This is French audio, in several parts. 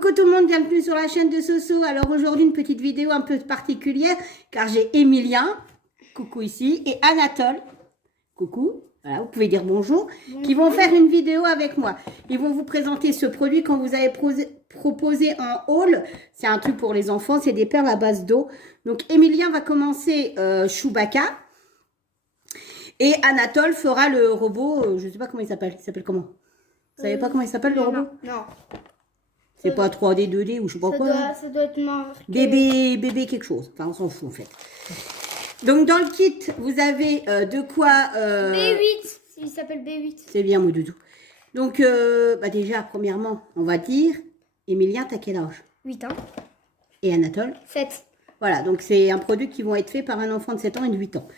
Coucou tout le monde, bienvenue sur la chaîne de Soso. Alors aujourd'hui une petite vidéo un peu particulière car j'ai Emilien, coucou ici, et Anatole, coucou, voilà, vous pouvez dire bonjour, qui vont faire une vidéo avec moi. Ils vont vous présenter ce produit qu'on vous avait proposé en haul. C'est un truc pour les enfants, c'est des perles à base d'eau. Donc Emilien va commencer Chewbacca et Anatole fera le robot, je ne sais pas comment il s'appelle comment? Vous savez pas comment il s'appelle le robot? Non. C'est pas 3D, 2D ou je sais pas quoi. Ça doit être marqué. Bébé quelque chose. Enfin, on s'en fout en fait. Donc dans le kit, vous avez de quoi... B8. Il s'appelle B8. C'est bien mon doudou. Donc déjà, premièrement, on va dire... Emilien, t'as quel âge? 8 ans. Et Anatole? 7. Voilà, donc c'est un produit qui vont être faits par un enfant de 7 ans et de 8 ans.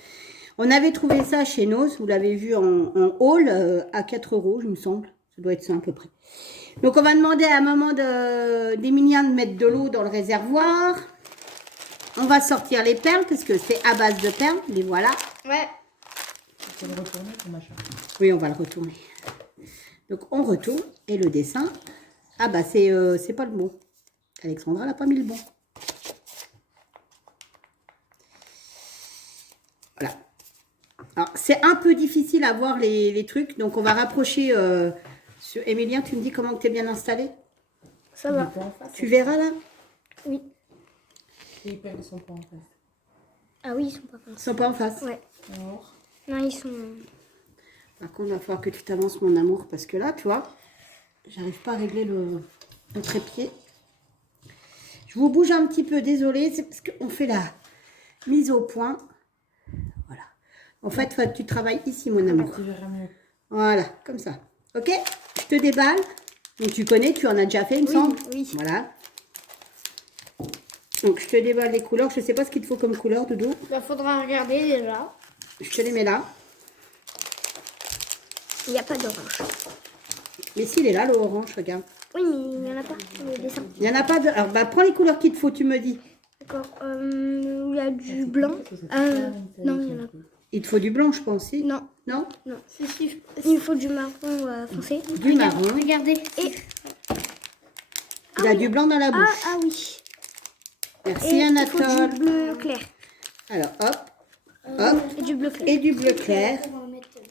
On avait trouvé ça chez Nos, vous l'avez vu en haul, à 4 €, il me semble. Ça doit être ça à peu près. Donc, on va demander à la maman d'Emilien de mettre de l'eau dans le réservoir. On va sortir les perles, parce que c'est à base de perles. Les voilà. Ouais. Tu vas le retourner ton machin. Oui, on va le retourner. Donc, on retourne. Et le dessin. Ah, bah, c'est pas le bon. Alexandra n'a pas mis le bon. Voilà. Alors, c'est un peu difficile à voir les trucs. Donc, on va rapprocher... Emilien, tu me dis comment tu es bien installé? Ça va. Tu verras là? Oui. Les perles ne sont pas en face. Ah oui, ils sont pas Ils face. sont pas en face? Ouais. Alors, Non, ils sont... Par contre, il va falloir que tu t'avances, mon amour, parce que là, tu vois, j'arrive pas à régler le trépied. Je vous bouge un petit peu, désolée, c'est parce qu'on fait la mise au point. Voilà. En fait, faut que tu travailles ici, mon amour. tu verras mieux. Voilà, comme ça. Ok? Je te déballe. Donc, tu connais, tu en as déjà fait, il me semble. Oui. Voilà. Donc, je te déballe les couleurs. Je ne sais pas ce qu'il te faut comme couleur, Doudou. Il faudra regarder déjà. Je te les mets là. Il n'y a pas d'orange. Mais s'il est là, le orange, regarde. Oui, mais il n'y en a pas. Le dessin. Il n'y en a pas de... Alors, bah, prends les couleurs qu'il te faut, tu me dis. D'accord. Il y a du blanc. Non, il n'y en a pas. Il te faut du blanc, je pense, si. Non. Non? Non. Il faut du marron foncé. Du marron. Regardez. Et... Il a du blanc dans la bouche. Ah oui. Merci, Et Anatole. il faut du bleu clair. Alors, hop, hop. Et du bleu clair. Et du bleu clair.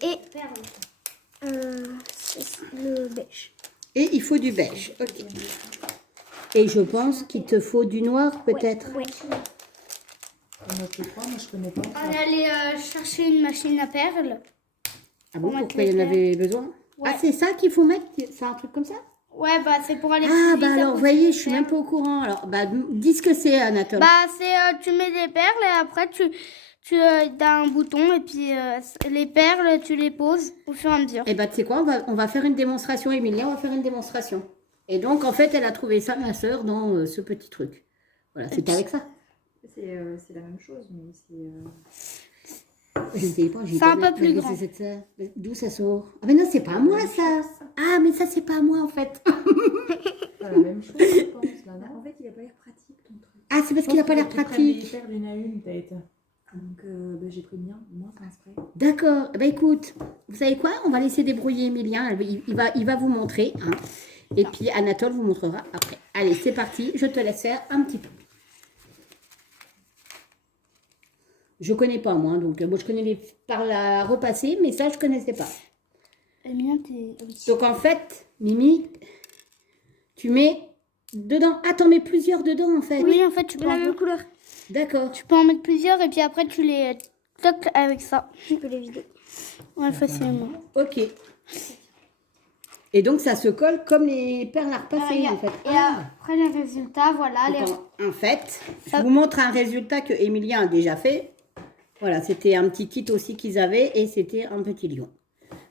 Et le beige. Et il faut du beige. Ok. Et je pense qu'il te faut du noir, peut-être. Ouais. On a fait trois, moi je connais pas. On est allé chercher une machine à perles. Ah bon, Pour mettre pourquoi il y en les avait besoin? Ouais. Ah, c'est ça qu'il faut mettre? C'est un truc comme ça? Ouais, bah c'est pour aller Ah, plus bah vite alors, à vous poser voyez, les je suis même perles. pas au courant. Alors, bah, dis ce que c'est, Anatole. Bah c'est, tu mets des perles et après tu as un bouton et puis les perles, tu les poses au fur et à mesure. Eh bah, tu sais quoi, on va faire une démonstration, Emilia, on va faire une démonstration. Et donc, en fait, elle a trouvé ça, ma soeur, dans ce petit truc. Voilà, c'était avec ça. C'est la même chose, mais C'est un peu plus grand. D'où ça sort? Ah mais non, c'est pas à moi ça. Ah mais ça c'est pas à moi en fait. c'est pas la même chose, je pense. Là, non. En fait, il a pas l'air pratique ton truc. Ah c'est parce qu'il a pas l'air Les pratique. perles une à une, t'as été. Donc j'ai pris le mien, moi c'est un spray. D'accord. Bah écoute, vous savez quoi? On va laisser débrouiller Emilien. Il va vous montrer. Hein. Et puis Anatole vous montrera après. Allez, c'est parti. Je te laisse faire un petit peu. Je connais pas moi, donc moi je connais les par la repassée, mais ça je connaissais pas. Emilien, t'es... Donc en fait, Mimi, tu mets dedans. Ah, t'en mets plusieurs dedans en fait. Oui, en fait, tu peux la même couleur. D'accord. Tu peux en mettre plusieurs et puis après tu les toques avec ça. Tu peux les vider. Ouais, facilement. Ok. Et donc ça se colle comme les perles à repasser en fait. Et après les résultats, voilà. Donc, en fait, je vous montre un résultat que Emilien a déjà fait. Voilà, c'était un petit kit aussi qu'ils avaient et c'était un petit lion.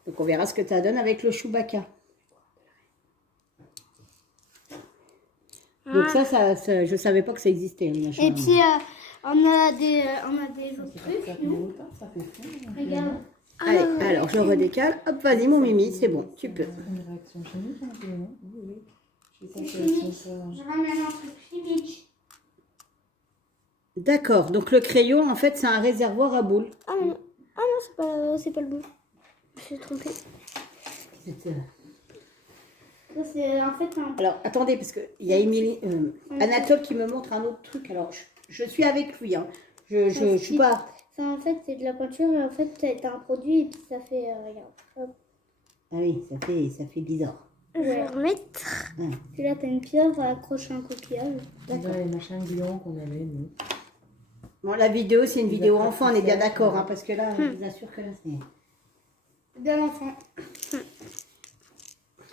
Donc on verra ce que ça donne avec le Chewbacca. Donc ça, je savais pas que ça existait. Et puis on a des autres trucs. Ça fait fond. Regarde. Allez, alors je redécale. Hop, vas-y mon Mimi, c'est bon, tu peux. Une réaction chimique, un peu, non? Oui. Je ramène un truc chimique. D'accord, donc le crayon, en fait, c'est un réservoir à boules. Ah non, c'est pas le bon. Je me suis trompée. Ça, c'est en fait un... Alors, attendez, parce qu'il y a Anatole qui me montre un autre truc. Alors, je suis avec lui. Hein. Je suis pas... Ça, en fait, c'est de la peinture et en fait, t'as un produit et puis ça fait... regarde. Hop. Ah oui, ça fait bizarre. Je vais remettre. Ouais. Puis là, t'as une pierre accrochée à un coquillage. Dans les machins gluants qu'on avait, nous. Bon, la vidéo, c'est une Ils vidéo attrapent enfant, on tout est bien ça, d'accord. ouais. Hein, parce que là, je vous assure que là, c'est... Bien enfant.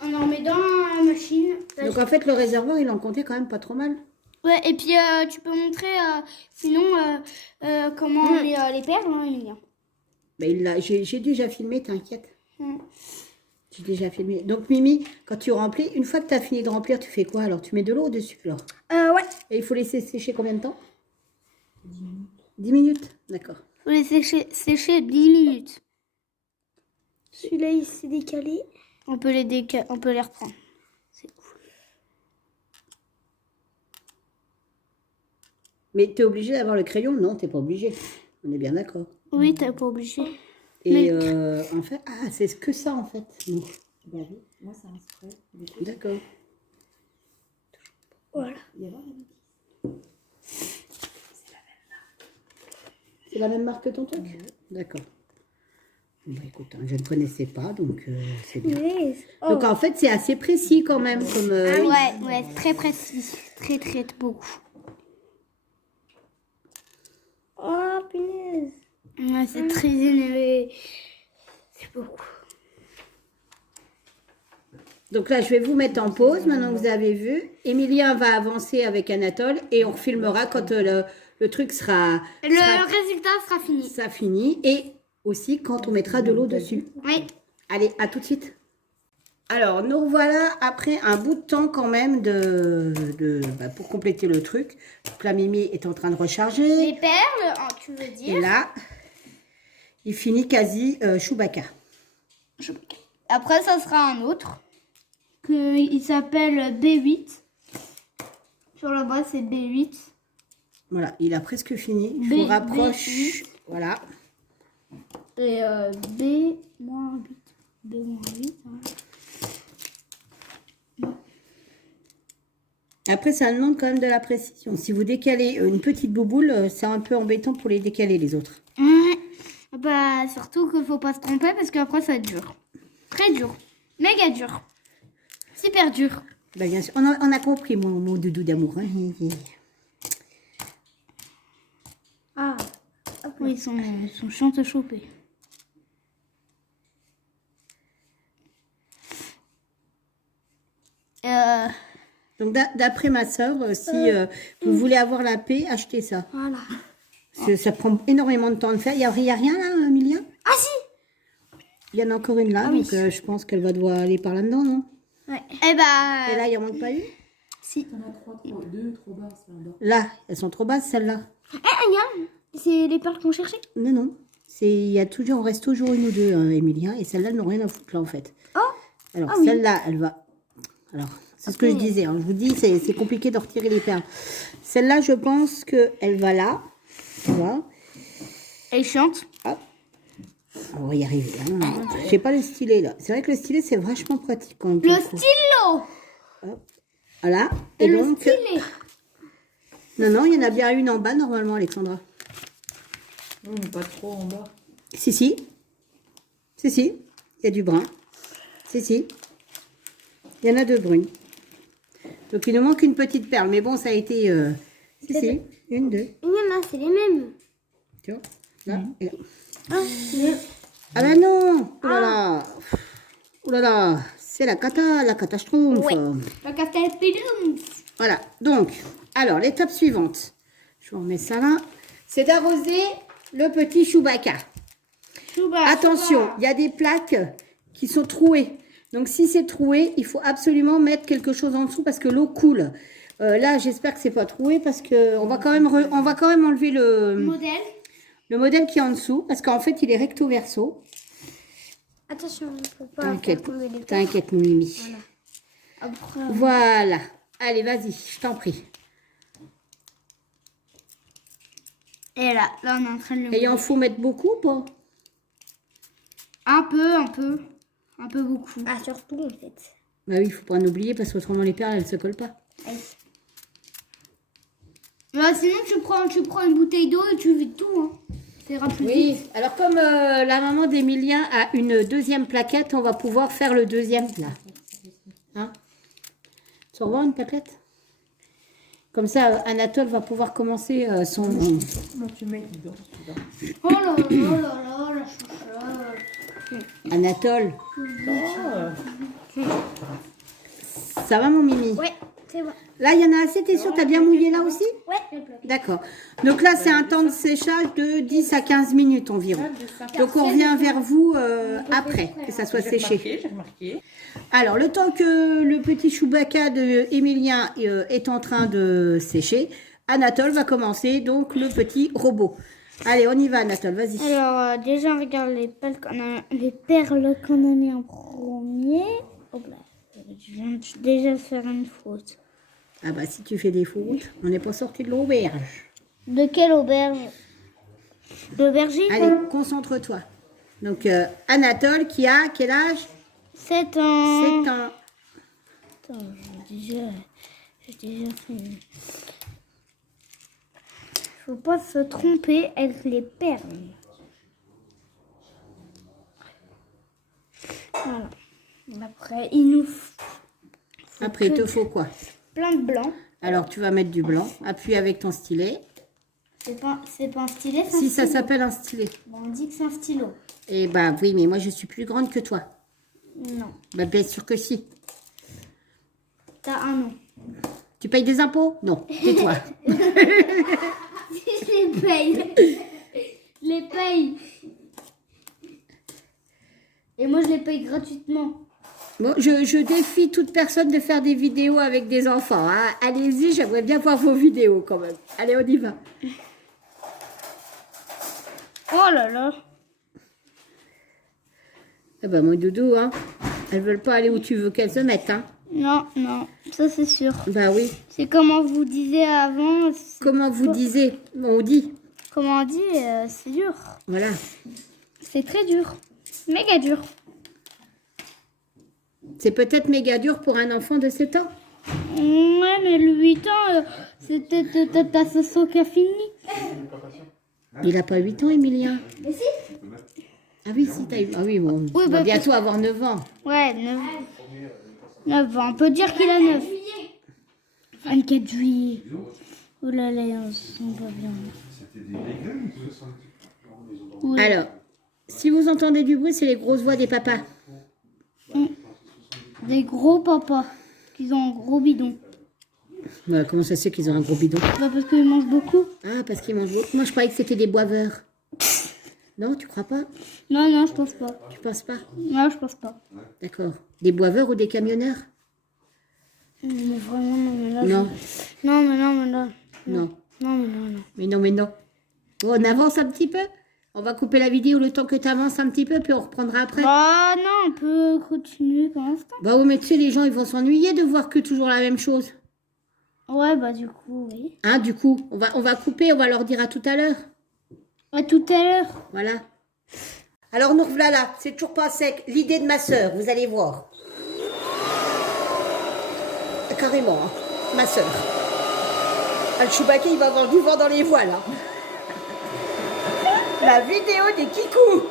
On en met dans la machine. Donc, en fait, le réservoir, il en comptait quand même pas trop mal. Ouais, et puis tu peux montrer sinon comment on met les perles, hein, Emilien. Ben, j'ai déjà filmé, t'inquiète. Mm. J'ai déjà filmé. Donc, Mimi, quand tu remplis, une fois que tu as fini de remplir, tu fais quoi? Alors, tu mets de l'eau au-dessus, alors. Ouais. Et il faut laisser sécher combien de temps? 10 minutes. D'accord. Faut les sécher 10 minutes. Celui-là, il s'est décalé. On peut les reprendre. C'est cool. Mais tu es obligé d'avoir le crayon? Non, tu n'es pas obligé. On est bien d'accord. Oui, t'es pas obligé. Et en fait, c'est que ça en fait. Non. Bah oui, moi c'est un spray. D'accord. Voilà. C'est la même marque que ton truc? D'accord. Bon, écoute, hein, je ne connaissais pas, donc c'est bien. Donc en fait, c'est assez précis quand même. Comme, Ouais, très précis. Très, beaucoup. Oh, punaise. Ouais, c'est très élevé. C'est beaucoup. Donc là, je vais vous mettre en pause, maintenant que vous avez vu. Emilien va avancer avec Anatole et on refilmera quand le truc sera Résultat sera fini. ça fini. Et aussi quand on mettra de l'eau dessus. Oui. Allez, à tout de suite. Alors, nous revoilà après un bout de temps quand même pour compléter le truc. Donc là, Mimi est en train de recharger. Les perles, tu veux dire? Et là, il finit quasi Chewbacca. Après, ça sera un autre. Il s'appelle B8. Sur le bas, c'est B8. Voilà, il a presque fini. Je vous rapproche. Voilà. Et B-8. B-8. Après, ça demande quand même de la précision. Si vous décalez une petite bouboule, c'est un peu embêtant pour les décaler les autres. Bah, surtout qu'il faut pas se tromper parce qu'après, ça va être dur. Très dur. Méga dur. Super dur. Bah, bien sûr, on a compris mon doudou d'amour. Hein. Ah. Oui, ils sont chiants à choper. Donc, d'après ma soeur, si vous voulez avoir la paix, achetez ça. Voilà. Ça prend énormément de temps de faire. Il n'y a rien là, Emilia? Ah si. Il y en a encore une là, Ah, donc oui. je pense qu'elle va devoir aller par là-dedans, non? Ouais. Eh bah. Et là, il n'y en manque pas une? Si. T'en as deux trop basses là-bas. Là, elles sont trop basses, celles-là. Regarde. C'est les perles qu'on cherchait. Non. On reste toujours une ou deux, hein, Emilia, et celles-là, elles n'ont rien à foutre là, en fait. Oh. Alors, oui. celle-là, elle va... Alors, c'est ce que je disais, hein. Je vous dis, c'est compliqué de retirer les perles. Celle-là, je pense qu'elle va là. Tu vois? Elle chante. Hop. On va y arriver. Hein. Je sais pas le stylet, là. C'est vrai que le stylet, c'est vachement pratique. Quand Le stylo. Voilà. Et le donc... stylet. Non, il y en a bien une en bas, normalement, Alexandra. Pas trop en bas. Si. Il y a du brun. Si. Il y en a deux brunes. Donc, il nous manque une petite perle. Mais bon, ça a été... Si. Une, deux. Il y en a, c'est les mêmes. Tu vois? Là. Et là. Ah ben non! Oh là là! C'est la catastrophe. Ouais. La caterpillar. Voilà. Donc, alors, l'étape suivante. Je vous remets ça là. C'est d'arroser le petit Chewbacca. Attention, il y a des plaques qui sont trouées. Donc, si c'est troué, il faut absolument mettre quelque chose en dessous parce que l'eau coule. Là, j'espère que c'est pas troué parce que on va quand même enlever le modèle qui est en dessous parce qu'en fait, il est recto verso. Attention, il ne faut pas T'inquiète, faire tomber les perles. t'inquiète, mon Mimi. Voilà. Après, Voilà. Allez, vas-y, je t'en prie. et là, on est en train de le Et il en faut mettre beaucoup ou pas? Un peu beaucoup. Ah, surtout en fait. Bah oui, il faut pas en oublier parce qu'autrement les perles, elles se collent pas. Bah, sinon, tu prends une bouteille d'eau et tu vides tout. Hein. Ça ira plus Oui, vite. alors comme la maman d'Emilien a une deuxième plaquette, on va pouvoir faire le deuxième plat. Hein? Tu revois une plaquette? Comme ça, Anatole va pouvoir commencer son... Non, tu mets dedans. Oh là là là là, la chouchotte. Anatole, Oh, ça va mon Mimi? Ouais, c'est bon. Là, il y en a assez, t'es sûr? T'as bien mouillé là aussi? Ouais. D'accord. Donc là, c'est un temps de séchage de 10 à 15 minutes environ. Donc on revient vers vous après que ça soit séché. j'ai remarqué. Alors, le temps que le petit Chewbacca de Emilien est en train de sécher, Anatole va commencer donc le petit robot. Allez, on y va Anatole, vas-y. Alors, déjà, on regarde les perles qu'on a mis en premier. Hop là. Je viens déjà de faire une faute. Ah bah si tu fais des fautes, on n'est pas sorti de l'auberge. De quelle auberge? L'aubergine? Allez, concentre-toi. Donc, Anatole qui a quel âge? 7 ans. 7 ans. Attends, j'ai déjà fait. Faut pas se tromper avec les perles. Voilà. Après, il nous faut Après, il te faut quoi? plein de blanc. Alors, tu vas mettre du blanc. Appuie avec ton stylet. C'est pas un stylet, c'est un Si ça stylo. s'appelle un stylet. Bon, on dit que c'est un stylo. Eh ben oui, mais moi je suis plus grande que toi. Non. Bah bien sûr que si. T'as un an. Tu payes des impôts? Non, tais-toi. Je les paye. Je les paye. Et moi, je les paye gratuitement. Bon, je défie toute personne de faire des vidéos avec des enfants. Hein. Allez-y, j'aimerais bien voir vos vidéos quand même. Allez, on y va. Oh là là. Eh ben mon doudou, hein. Elles veulent pas aller où tu veux qu'elles se mettent, hein. Non, non, ça c'est sûr. Bah oui. C'est comme on vous disait avant. Comment vous disiez? On dit. Comment on dit, c'est dur. Voilà. C'est très dur. Méga dur. C'est peut-être méga dur pour un enfant de 7 ans. Ouais, mais le 8 ans, c'était ta saison qui a fini. Il a pas 8 ans, Emilien. Mais si. Ah oui, si, t'as eu... Ah oui, bon. Oui, Il va bah, bientôt avoir 9 ans. Ouais, 9 ans. On peut dire qu'il a 9. 24 juillet. Oh là là, on se sent pas bien. Oui. Alors, si vous entendez du bruit, c'est les grosses voix des papas. Des gros papas qui ont un gros bidon. Bah, comment ça se fait qu'ils ont un gros bidon? Bah parce qu'ils mangent beaucoup. Ah, parce qu'ils mangent beaucoup. Moi, je croyais que c'était des boiveurs. Non, tu crois pas? Non, non, je pense pas. Tu penses pas? Non, je pense pas. D'accord. Des boiveurs ou des camionneurs? Mais vraiment, non, mais là. Non. Non, mais non, mais là. Non. Non, mais non, non. Mais non, mais non. Bon, on avance un petit peu? On va couper la vidéo le temps que tu avances un petit peu, puis on reprendra après. Bah non, on peut continuer pour l'instant. Bah oui, mais tu sais, les gens, ils vont s'ennuyer de voir que toujours la même chose. Ouais, bah du coup, oui. Hein, du coup, on va couper, on va leur dire à tout à l'heure. À tout à l'heure. Voilà. Alors nous revoilà là, c'est toujours pas sec. L'idée de ma sœur, vous allez voir. Carrément, hein, ma sœur. Ah, le Chewbacca, il va avoir du vent dans les voiles. Hein. La vidéo des Kikous.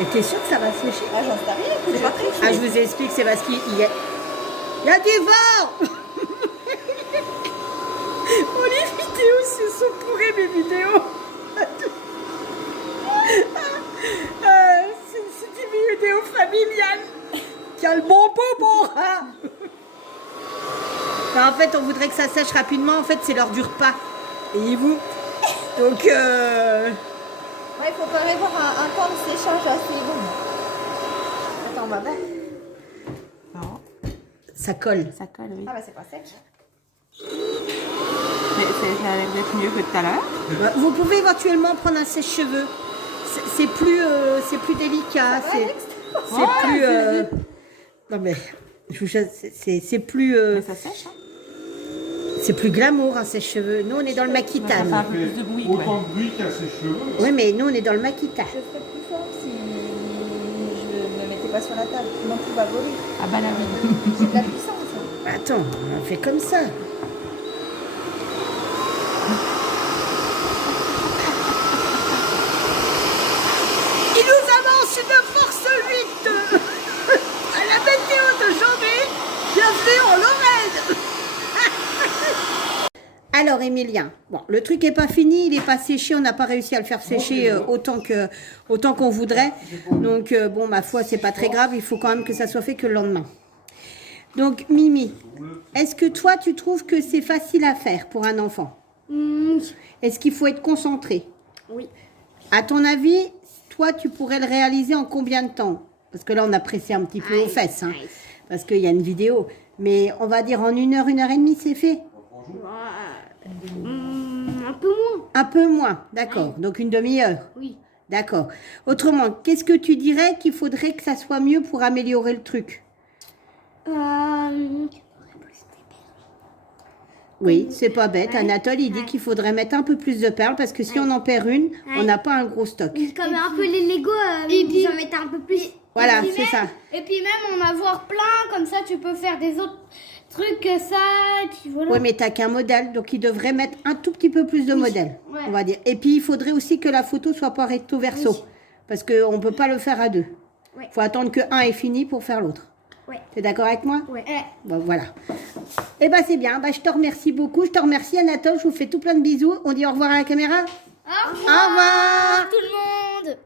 Et t'es sûr que ça va sécher? Ah, j'en sais rien, c'est pas très chaud. Ah, je vous explique, c'est parce qu'il y a... Il y a du vent. Oh, les vidéos, ce sont pourries, mes vidéos. C'est une vidéo familiale. Qui a le bon bobo. Hein. En fait, on voudrait que ça sèche rapidement. En fait, c'est l'heure du repas. Et vous? Donc, Ouais, il faut prévoir un temps de séchage assez long. Attends, on va voir. Non, ça colle. ça colle, oui. Ah bah c'est pas sec. Mais ça a l'air d'être mieux que tout à l'heure. Vous pouvez éventuellement prendre un sèche-cheveux. C'est plus délicat. C'est plus... Non mais, c'est plus... Mais ça sèche, hein. C'est plus glamour, un sèche-cheveux. Nous, on est dans le Ça fait un maquitane. peu plus de bruit, Autant de bruit qu'à ses cheveux. Oui, mais nous, on est dans le maquita. Je ferais plus fort si je me mettais pas sur la table, sinon tout va voler. Ah bah là, oui. C'est de la puissance. Hein. Attends, on fait comme ça. Il nous avance une force 8 à la météo d'aujourd'hui. Bienvenue en Lorraine. Alors, Emilien, bon, le truc n'est pas fini, il n'est pas séché, on n'a pas réussi à le faire sécher autant qu'on voudrait. Donc, bon, ma foi, c'est pas très grave, il faut quand même que ça soit fait que le lendemain. Donc, Mimi, est-ce que toi, tu trouves que c'est facile à faire pour un enfant? Est-ce qu'il faut être concentré? Oui. À ton avis, toi, tu pourrais le réaliser en combien de temps? Parce que là, on a pressé un petit peu aux fesses, hein, parce qu'il y a une vidéo. Mais on va dire en 1 heure, 1 heure et demie, c'est fait? Un peu moins. Un peu moins, d'accord. Donc une demi-heure. Oui. D'accord. Autrement, qu'est-ce que tu dirais qu'il faudrait que ça soit mieux pour améliorer le truc? Oui, c'est pas bête. Anatole, il dit qu'il faudrait mettre un peu plus de perles parce que si on en perd une, on n'a pas un gros stock. Comme un peu les Lego, ils en mettent un peu plus. Voilà, Et puis c'est même- ça. Et puis même en avoir plein, comme ça tu peux faire des autres trucs que ça, et puis voilà. Oui, mais t'as qu'un modèle, donc il devrait mettre un tout petit peu plus de modèles, Ouais. on va dire. Et puis, il faudrait aussi que la photo soit pas recto verso, Oui. parce qu'on ne peut pas le faire à deux. Il Ouais. faut attendre que un est fini pour faire l'autre. Ouais. Tu es d'accord avec moi? Ouais. Bon, voilà. Eh ben c'est bien, je te remercie beaucoup. Je te remercie, Anatole, je vous fais tout plein de bisous. On dit au revoir à la caméra. Au Au revoir. tout le monde.